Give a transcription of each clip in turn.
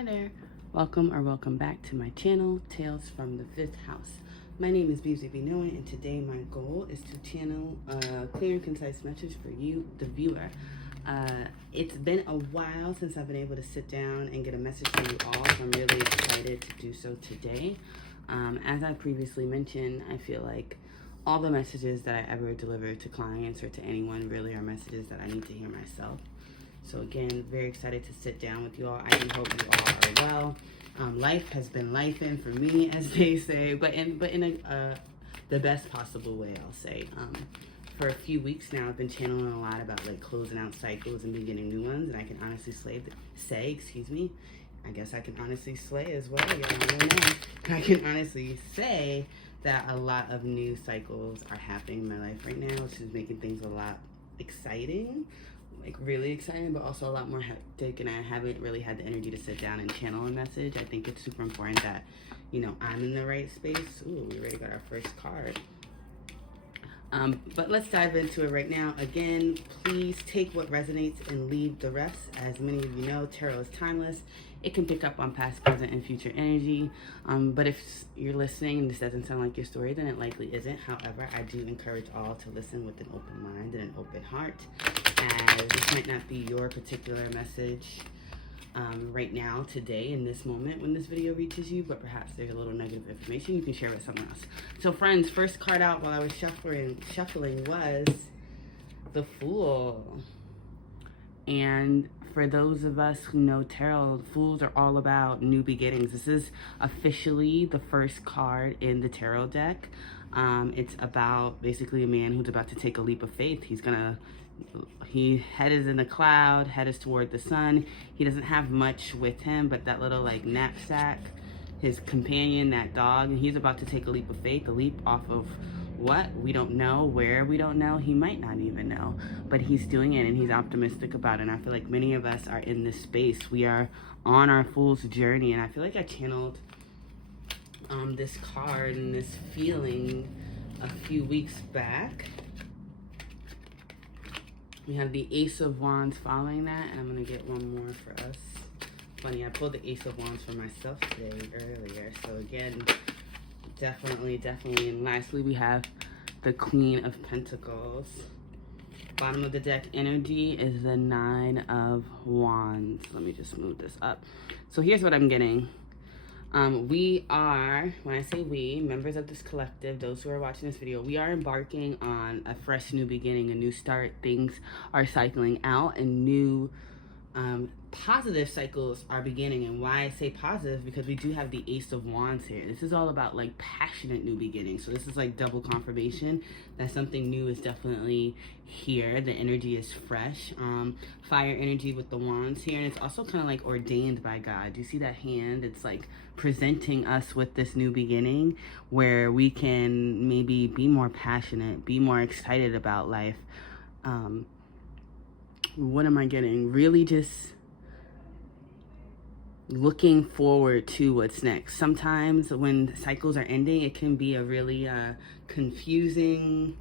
Hi there, welcome back to my channel, Tales from the Fifth House. My name is Beasley B. Knowing, and today my goal is to channel a clear and concise message for you, the viewer. It's been a while since I've been able to sit down and get a message from you all, so I'm really excited to do so today. As I previously mentioned, I feel like all the messages that I ever deliver to clients or to anyone really are messages that I need to hear myself. So again, very excited to sit down with you all. I do hope you all are well. Life has been lifing for me, as they say, but in the best possible way, I'll say. For a few weeks now, I've been channeling a lot about like closing out cycles and beginning new ones, and I can honestly I guess I can honestly slay as well. Yeah, I don't know. I can honestly say that a lot of new cycles are happening in my life right now, which is making things a lot exciting. Like really exciting, but also a lot more hectic, and I haven't really had the energy to sit down and channel a message. I think it's super important that, you know, I'm in the right space. Ooh, we already got our first card. But let's dive into it right now. Again, please take what resonates and leave the rest. As many of you know, tarot is timeless. It can pick up on past, present, and future energy. But if you're listening and this doesn't sound like your story, then it likely isn't. However, I do encourage all to listen with an open mind and an open heart, as this might not be your particular message right now, today, in this moment when this video reaches you, but perhaps there's a little nugget of information you can share with someone else. So friends, first card out while I was shuffling was the Fool. And for those of us who know tarot, fools are all about new beginnings. This is officially the first card in the tarot deck. It's about basically a man who's about to take a leap of faith. Head is in the cloud, head is toward the sun. He doesn't have much with him, but that little like knapsack, his companion, that dog, and he's about to take a leap of faith, a leap off of what? We don't know. Where? We don't know. He might not even know, but he's doing it and he's optimistic about it. And I feel like many of us are in this space. We are on our fool's journey, and I feel like I channeled this card and this feeling a few weeks back. We have the Ace of Wands following that, and I'm going to get one more for us. Funny, I pulled the Ace of Wands for myself today earlier. So again, definitely. And lastly, we have the Queen of Pentacles. Bottom of the deck energy is the Nine of Wands. Let me just move this up. So here's what I'm getting. We are, when I say we, members of this collective, those who are watching this video, we are embarking on a fresh new beginning, a new start. Things are cycling out, and new positive cycles are beginning. And why I say positive, because we do have the Ace of Wands here. This is all about like passionate new beginnings. So this is like double confirmation that something new is definitely here. The energy is fresh. Fire energy with the wands here, and it's also kind of like ordained by God. Do you see that hand? It's like presenting us with this new beginning where we can maybe be more passionate, be more excited about life. What am I getting? Really just looking forward to what's next. Sometimes when cycles are ending, it can be a really confusing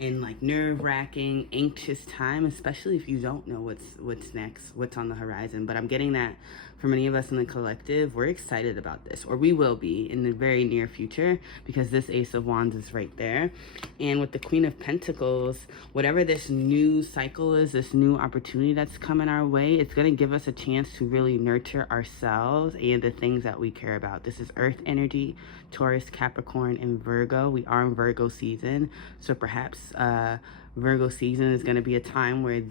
and like nerve-wracking, anxious time, especially if you don't know what's next, what's on the horizon. But I'm getting that for many of us in the collective, we're excited about this, or we will be in the very near future, because this Ace of Wands is right there. And with the Queen of Pentacles, whatever this new cycle is, this new opportunity that's coming our way, it's going to give us a chance to really nurture ourselves and the things that we care about. This is Earth energy, Taurus, Capricorn, and Virgo. We are in Virgo season, so perhaps Virgo season is going to be a time where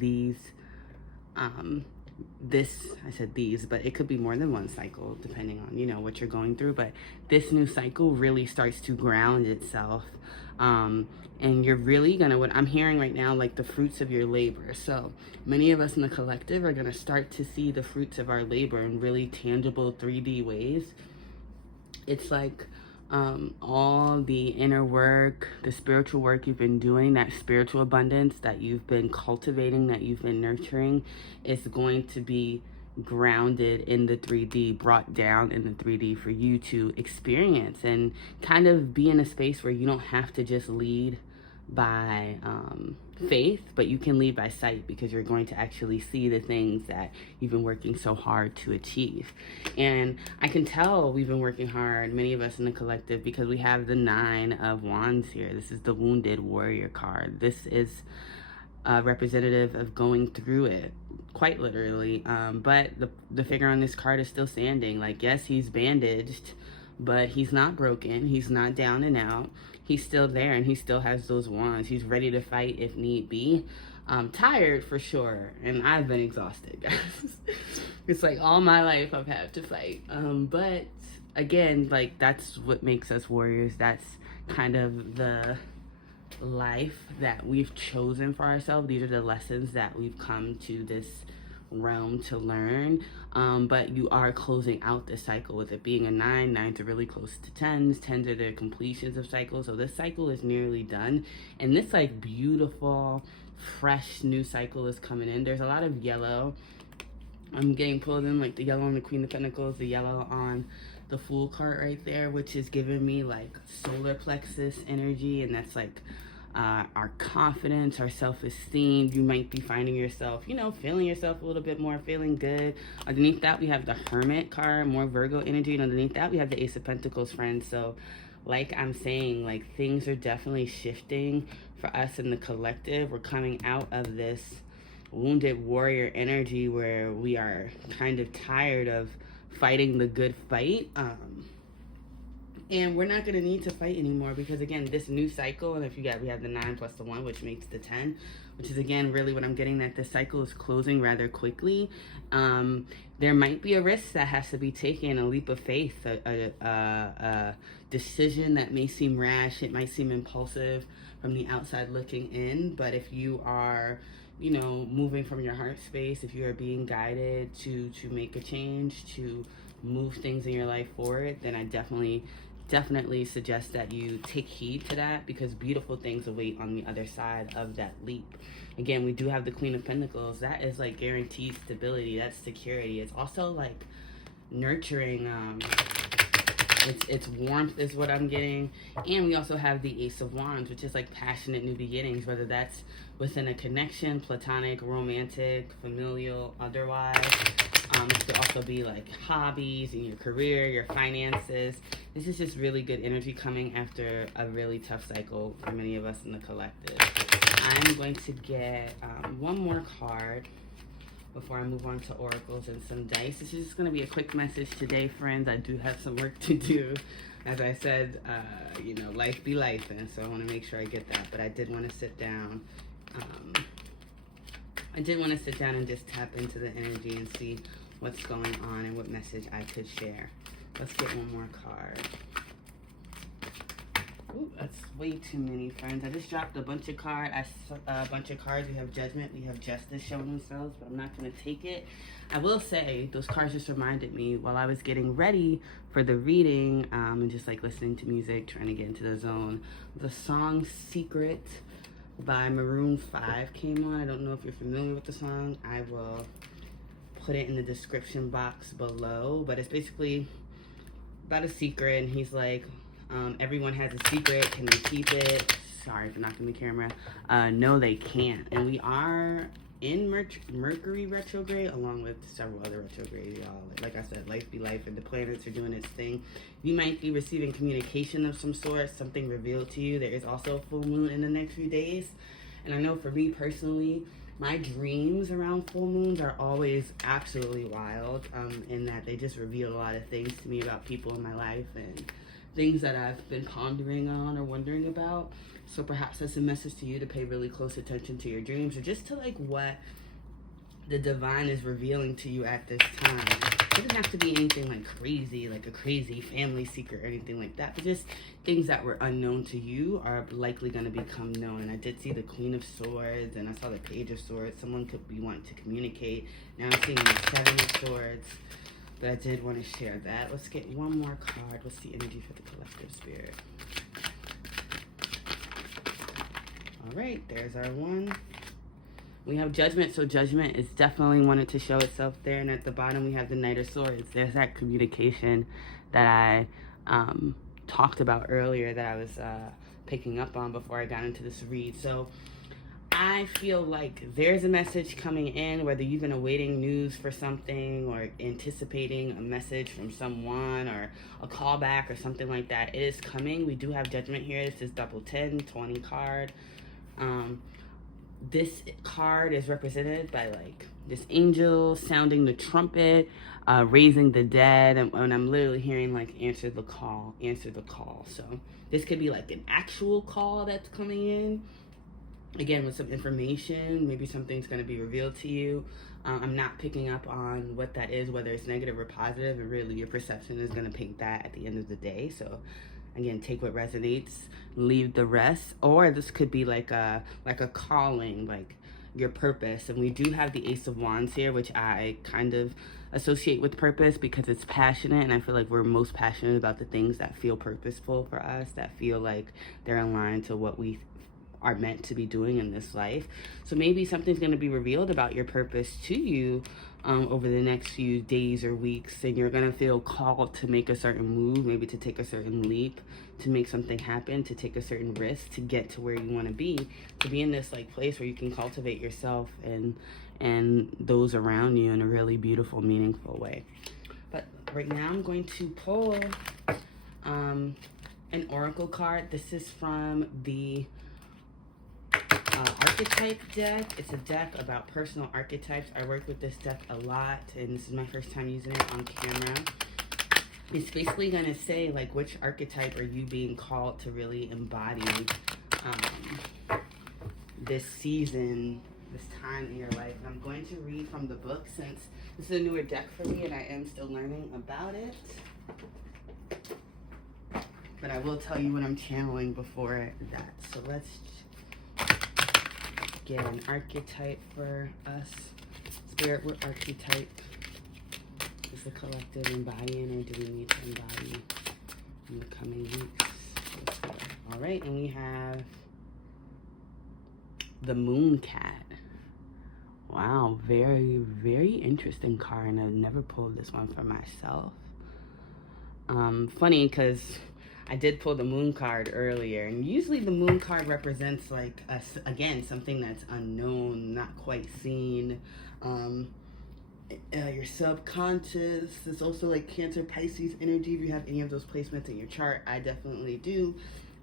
I said these, but it could be more than one cycle depending on, you know, what you're going through. But this new cycle really starts to ground itself, and you're really gonna, what I'm hearing right now, like the fruits of your labor. So many of us in the collective are gonna start to see the fruits of our labor in really tangible 3D ways. It's like all the inner work, the spiritual work you've been doing, that spiritual abundance that you've been cultivating, that you've been nurturing, is going to be grounded in the 3D, brought down in the 3D for you to experience and kind of be in a space where you don't have to just lead by faith, but you can lead by sight, because you're going to actually see the things that you've been working so hard to achieve. And I can tell we've been working hard, many of us in the collective, because we have the 9 of Wands here. This is the Wounded Warrior card. This is representative of going through it, quite literally. But the figure on this card is still standing. Like, yes, he's bandaged, but he's not broken. He's not down and out. He's still there, and he still has those wands. He's ready to fight if need be. Tired for sure, and I've been exhausted, guys. It's like all my life I've had to fight. But again, like, that's what makes us warriors. That's kind of the life that we've chosen for ourselves. These are the lessons that we've come to this realm to learn. But you are closing out the cycle with it being a 9. 9s are really close to 10s. 10s are the completions of cycles. So this cycle is nearly done, and this like beautiful fresh new cycle is coming in. There's a lot of yellow. I'm getting pulled in, like the yellow on the Queen of Pentacles, the yellow on the Fool card right there, which is giving me like solar plexus energy, and that's like our confidence, our self-esteem. You might be finding yourself, you know, feeling yourself a little bit more, feeling good. Underneath that, we have the Hermit card, more Virgo energy, and underneath that, we have the Ace of Pentacles, friends. So, like I'm saying, like, things are definitely shifting for us in the collective. We're coming out of this wounded warrior energy where we are kind of tired of fighting the good fight. And we're not going to need to fight anymore, because again, this new cycle, and if you got, we have the 9 plus the 1, which makes the 10, which is again really what I'm getting, that this cycle is closing rather quickly. There might be a risk that has to be taken, a leap of faith, a decision that may seem rash. It might seem impulsive from the outside looking in, but if you are, you know, moving from your heart space, if you are being guided to make a change, to move things in your life forward, then I definitely suggest that you take heed to that, because beautiful things await on the other side of that leap. Again, we do have the Queen of Pentacles. That is like guaranteed stability. That's security. It's also like nurturing. It's warmth is what I'm getting. And we also have the Ace of Wands, which is like passionate new beginnings, whether that's within a connection, platonic, romantic, familial, otherwise. It could also be like hobbies and your career, your finances. This is just really good energy coming after a really tough cycle for many of us in the collective. I'm going to get one more card before I move on to oracles and some dice. This is just going to be a quick message today, friends. I do have some work to do. As I said, you know, life be life, and so I want to make sure I get that. But I did want to sit down. And just tap into the energy and see what's going on and what message I could share. Let's get one more card. Ooh, that's way too many, friends. I just dropped a bunch of cards. We have Judgment, we have Justice showing themselves, but I'm not going to take it. I will say, those cards just reminded me while I was getting ready for the reading, and just like listening to music, trying to get into the zone, the song Secret by Maroon 5 came on. I don't know if you're familiar with the song. I will put it in the description box below, but it's basically about a secret, and he's like, everyone has a secret. Can they keep it? Sorry for knocking the camera. No, they can't. And we are in Mercury retrograde, along with several other retrogrades, y'all. Like I said, life be life, and the planets are doing its thing. You might be receiving communication of some sort, something revealed to you. There is also a full moon in the next few days. And I know for me personally, my dreams around full moons are always absolutely wild, in that they just reveal a lot of things to me about people in my life and things that I've been pondering on or wondering about. So perhaps that's a message to you to pay really close attention to your dreams, or just to like what the divine is revealing to you at this time. It doesn't have to be anything like crazy, like a crazy family secret or anything like that, but just things that were unknown to you are likely going to become known. And I did see the Queen of Swords, and I saw the Page of Swords. Someone could be wanting to communicate. Now I'm seeing the 7 of Swords, but I did want to share that. Let's get one more card. What's the energy for the collective spirit? All right, there's our one. We have Judgment, so Judgment is definitely wanted to show itself there. And at the bottom, we have the Knight of Swords. There's that communication that I talked about earlier that I was picking up on before I got into this read. So I feel like there's a message coming in, whether you've been awaiting news for something or anticipating a message from someone or a callback or something like that. It is coming. We do have Judgment here. This is double 10, 20 card. This card is represented by like this angel sounding the trumpet, raising the dead, and I'm literally hearing like answer the call. So this could be like an actual call that's coming in, again with some information. Maybe something's going to be revealed to you. I'm not picking up on what that is, whether it's negative or positive, and really your perception is going to paint that at the end of the day. So again, take what resonates, leave the rest. Or this could be like a calling, like your purpose. And we do have the Ace of Wands here, which I kind of associate with purpose because it's passionate, and I feel like we're most passionate about the things that feel purposeful for us, that feel like they're aligned to what we are meant to be doing in this life. So maybe something's going to be revealed about your purpose to you over the next few days or weeks, and you're going to feel called to make a certain move, maybe to take a certain leap, to make something happen, to take a certain risk, to get to where you want to be in this like place where you can cultivate yourself and those around you in a really beautiful, meaningful way. But right now I'm going to pull an oracle card. This is from the archetype deck. It's a deck about personal archetypes. I work with this deck a lot, and this is my first time using it on camera. It's basically going to say like which archetype are you being called to really embody this season, this time in your life. And I'm going to read from the book since this is a newer deck for me and I am still learning about it. But I will tell you what I'm channeling before that. So let's get an archetype for us. Spirit, what archetype is the collective embodying, or do we need to embody in the coming weeks? All right, and we have the Moon Cat. Wow, very, very interesting card, and I've never pulled this one for myself. Funny, because I did pull the Moon card earlier, and usually the Moon card represents like again something that's unknown, not quite seen, your subconscious. It's also like Cancer, Pisces energy. If you have any of those placements in your chart, I definitely do.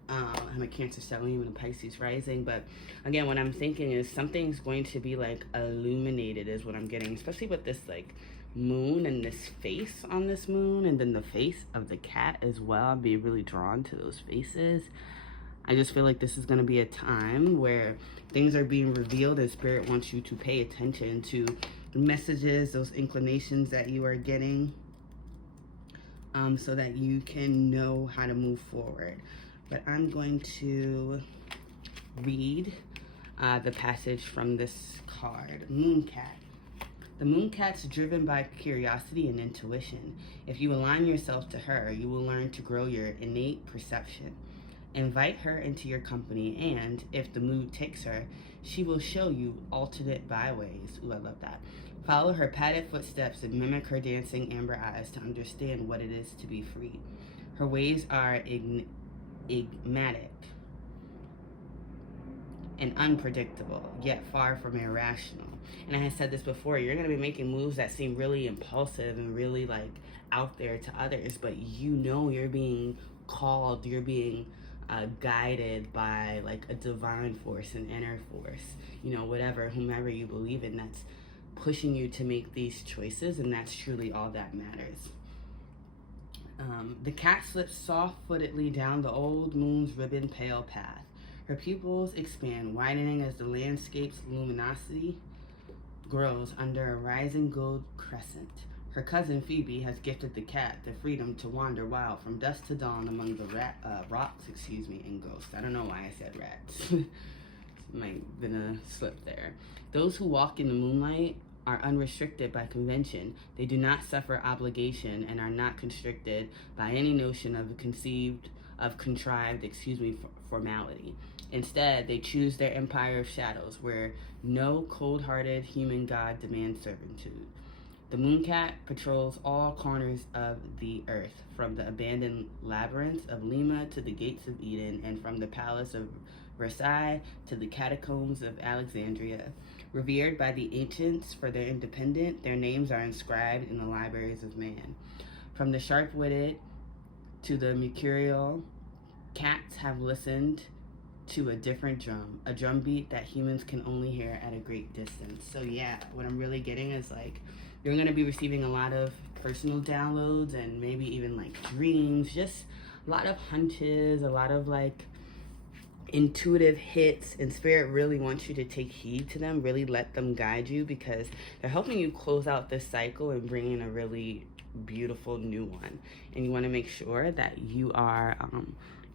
I'm a Cancer stellium and a Pisces rising, but again, what I'm thinking is something's going to be like illuminated is what I'm getting, especially with this like moon and this face on this moon, and then the face of the cat as well. I'd be really drawn to those faces. I just feel like this is going to be a time where things are being revealed, and Spirit wants you to pay attention to the messages, those inclinations that you are getting, so that you can know how to move forward. But I'm going to read the passage from this card, Moon Cat. The Moon Cat's driven by curiosity and intuition. If you align yourself to her, you will learn to grow your innate perception. Invite her into your company, and if the mood takes her, she will show you alternate byways. Ooh, I love that. Follow her padded footsteps and mimic her dancing amber eyes to understand what it is to be free. Her ways are enigmatic and unpredictable, yet far from irrational. And I had said this before, you're going to be making moves that seem really impulsive and really like out there to others, but you know you're being called, you're being guided by like a divine force, an inner force, you know, whatever, whomever you believe in, that's pushing you to make these choices, and that's truly all that matters. The cat slips soft-footedly down the old moon's ribbon pale path. Her pupils expand, widening as the landscape's luminosity grows under a rising gold crescent. Her cousin Phoebe has gifted the cat the freedom to wander wild from dusk to dawn among the rocks, and ghosts. I don't know why I said rats. Might have been a slip there. Those who walk in the moonlight are unrestricted by convention. They do not suffer obligation and are not constricted by any notion of contrived formality. Instead, they choose their empire of shadows, where no cold-hearted human god demands servitude. The moon cat patrols all corners of the earth, from the abandoned labyrinths of Lima to the gates of Eden, and from the palace of Versailles to the catacombs of Alexandria. Revered by the ancients for their independence, their names are inscribed in the libraries of man. From the sharp-witted to the mercurial, cats have listened to a different drum, a drum beat that humans can only hear at a great distance. So yeah, what I'm really getting is like, you're gonna be receiving a lot of personal downloads and maybe even like dreams, just a lot of hunches, a lot of like intuitive hits, and spirit really wants you to take heed to them, really let them guide you, because they're helping you close out this cycle and bring in a really beautiful new one. And you want to make sure that you are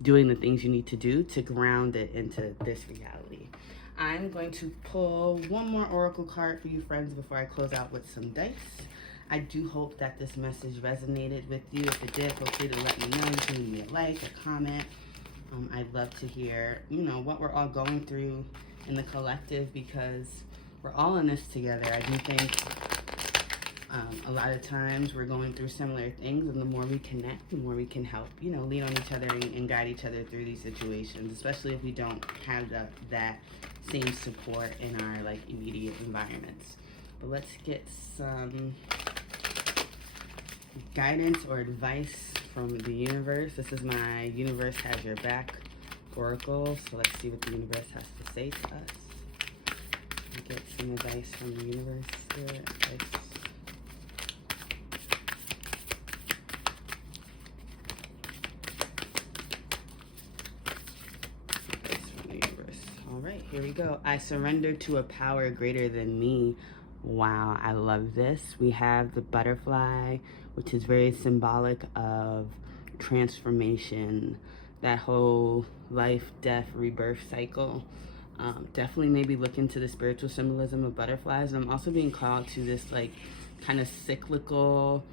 doing the things you need to do to ground it into this reality. I'm going to pull one more oracle card for you friends before I close out with some dice. I do hope that this message resonated with you. If it did, feel free to let me know. You can leave me a like, a comment. I'd love to hear, what we're all going through in the collective, because we're all in this together. I do think a lot of times we're going through similar things, and the more we connect, the more we can help, lean on each other and guide each other through these situations, especially if we don't have that same support in our like immediate environments. But let's get some guidance or advice from the universe. This is my Universe Has Your Back oracle, so let's see what the universe has to say to us. Get some advice from the universe here. Advice from the universe. All right, here we go. I surrender to a power greater than me. Wow, I love this. We have the butterfly, which is very symbolic of transformation, that whole life, death, rebirth cycle. Definitely maybe look into the spiritual symbolism of butterflies. I'm also being called to this like kind of cyclical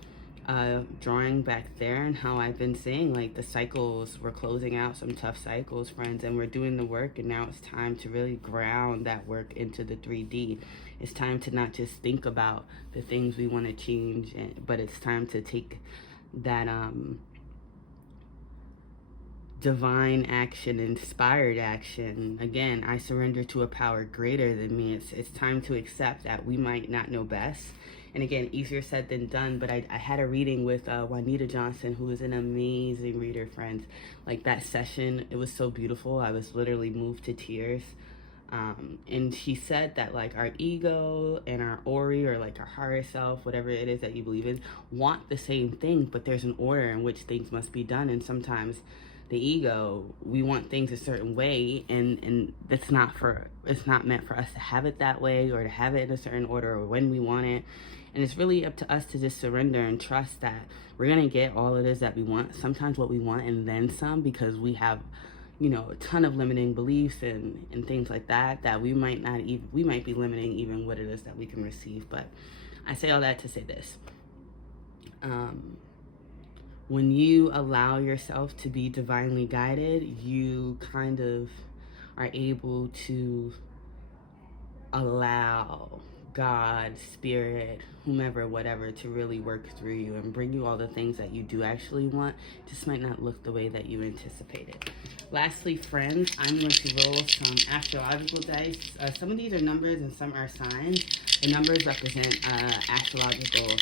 drawing back there, and how I've been saying like the cycles, we're closing out some tough cycles, friends, and we're doing the work, and now it's time to really ground that work into the 3D. It's time to not just think about the things we want to change, but it's time to take that divine action, inspired action. Again, I surrender to a power greater than me. It's time to accept that we might not know best. And again, easier said than done, but I had a reading with Juanita Johnson, who is an amazing reader, friends. Like that session, it was so beautiful. I was literally moved to tears. And she said that like our ego and our Ori, or like our higher self, whatever it is that you believe in, want the same thing, but there's an order in which things must be done. And sometimes the ego, we want things a certain way, and it's not meant for us to have it that way, or to have it in a certain order, or when we want it. And it's really up to us to just surrender and trust that we're gonna get all it is that we want, sometimes what we want and then some, because we have a ton of limiting beliefs and things like that we might be limiting even what it is that we can receive. But I say all that to say this. When you allow yourself to be divinely guided, you kind of are able to allow God, spirit, whomever, whatever, to really work through you and bring you all the things that you do actually want. Just might not look the way that you anticipated. Lastly, friends, I'm going to roll some astrological dice. Some of these are numbers and some are signs. The numbers represent astrological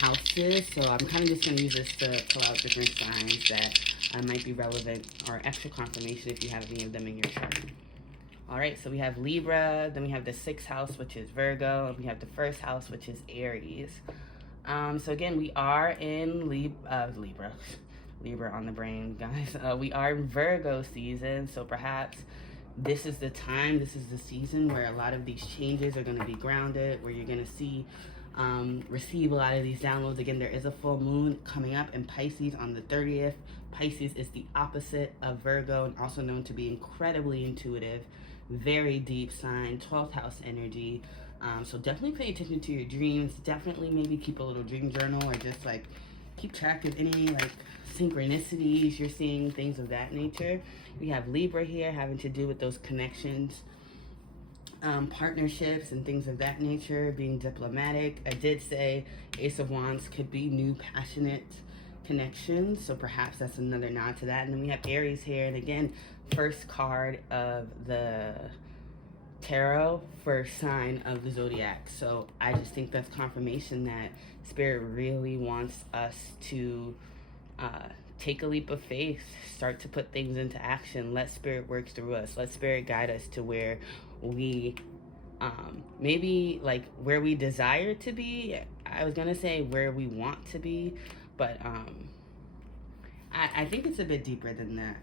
houses, so I'm kind of just going to use this to pull out different signs that might be relevant, or extra confirmation if you have any of them in your chart. All right, so we have Libra, then we have the 6th house, which is Virgo, and we have the 1st house, which is Aries. So again, we are in Libra on the brain, guys. We are in Virgo season, so perhaps this is the time, this is the season where a lot of these changes are going to be grounded, where you're going to see, receive a lot of these downloads. Again, there is a full moon coming up in Pisces on the 30th. Pisces is the opposite of Virgo, and also known to be incredibly intuitive, very deep sign, 12th house energy. So definitely pay attention to your dreams. Definitely maybe keep a little dream journal, or just like keep track of any like synchronicities you're seeing, things of that nature. We have Libra here having to do with those connections partnerships and things of that nature, being diplomatic. I did say Ace of Wands could be new passionate connections, so perhaps that's another nod to that. And then we have Aries here, and again, first card of the tarot, first sign of the zodiac. So I just think that's confirmation that Spirit really wants us to take a leap of faith, start to put things into action, let Spirit work through us, let Spirit guide us to where we maybe like where we desire to be. I was gonna say where we want to be, but I think it's a bit deeper than that.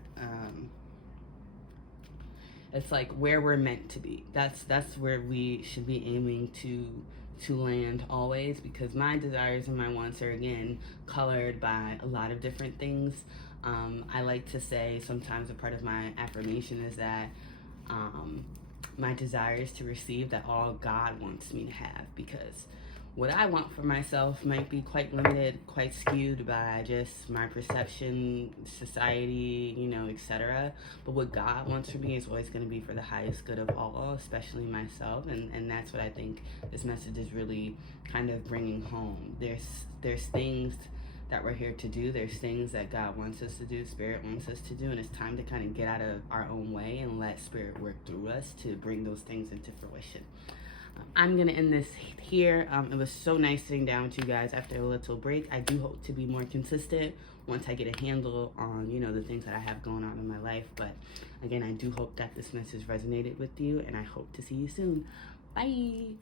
It's like where we're meant to be. That's where we should be aiming to land always, because my desires and my wants are again colored by a lot of different things. I like to say sometimes a part of my affirmation is that my desire is to receive that all God wants me to have, because what I want for myself might be quite limited, quite skewed by just my perception, society, you know, etc. But what God wants for me is always going to be for the highest good of all, especially myself. And that's what I think this message is really kind of bringing home. There's things that we're here to do. There's things that God wants us to do, Spirit wants us to do, and it's time to kind of get out of our own way and let Spirit work through us to bring those things into fruition. I'm going to end this here. It was so nice sitting down with you guys after a little break. I do hope to be more consistent once I get a handle on, you know, the things that I have going on in my life. But again, I do hope that this message resonated with you, and I hope to see you soon. Bye.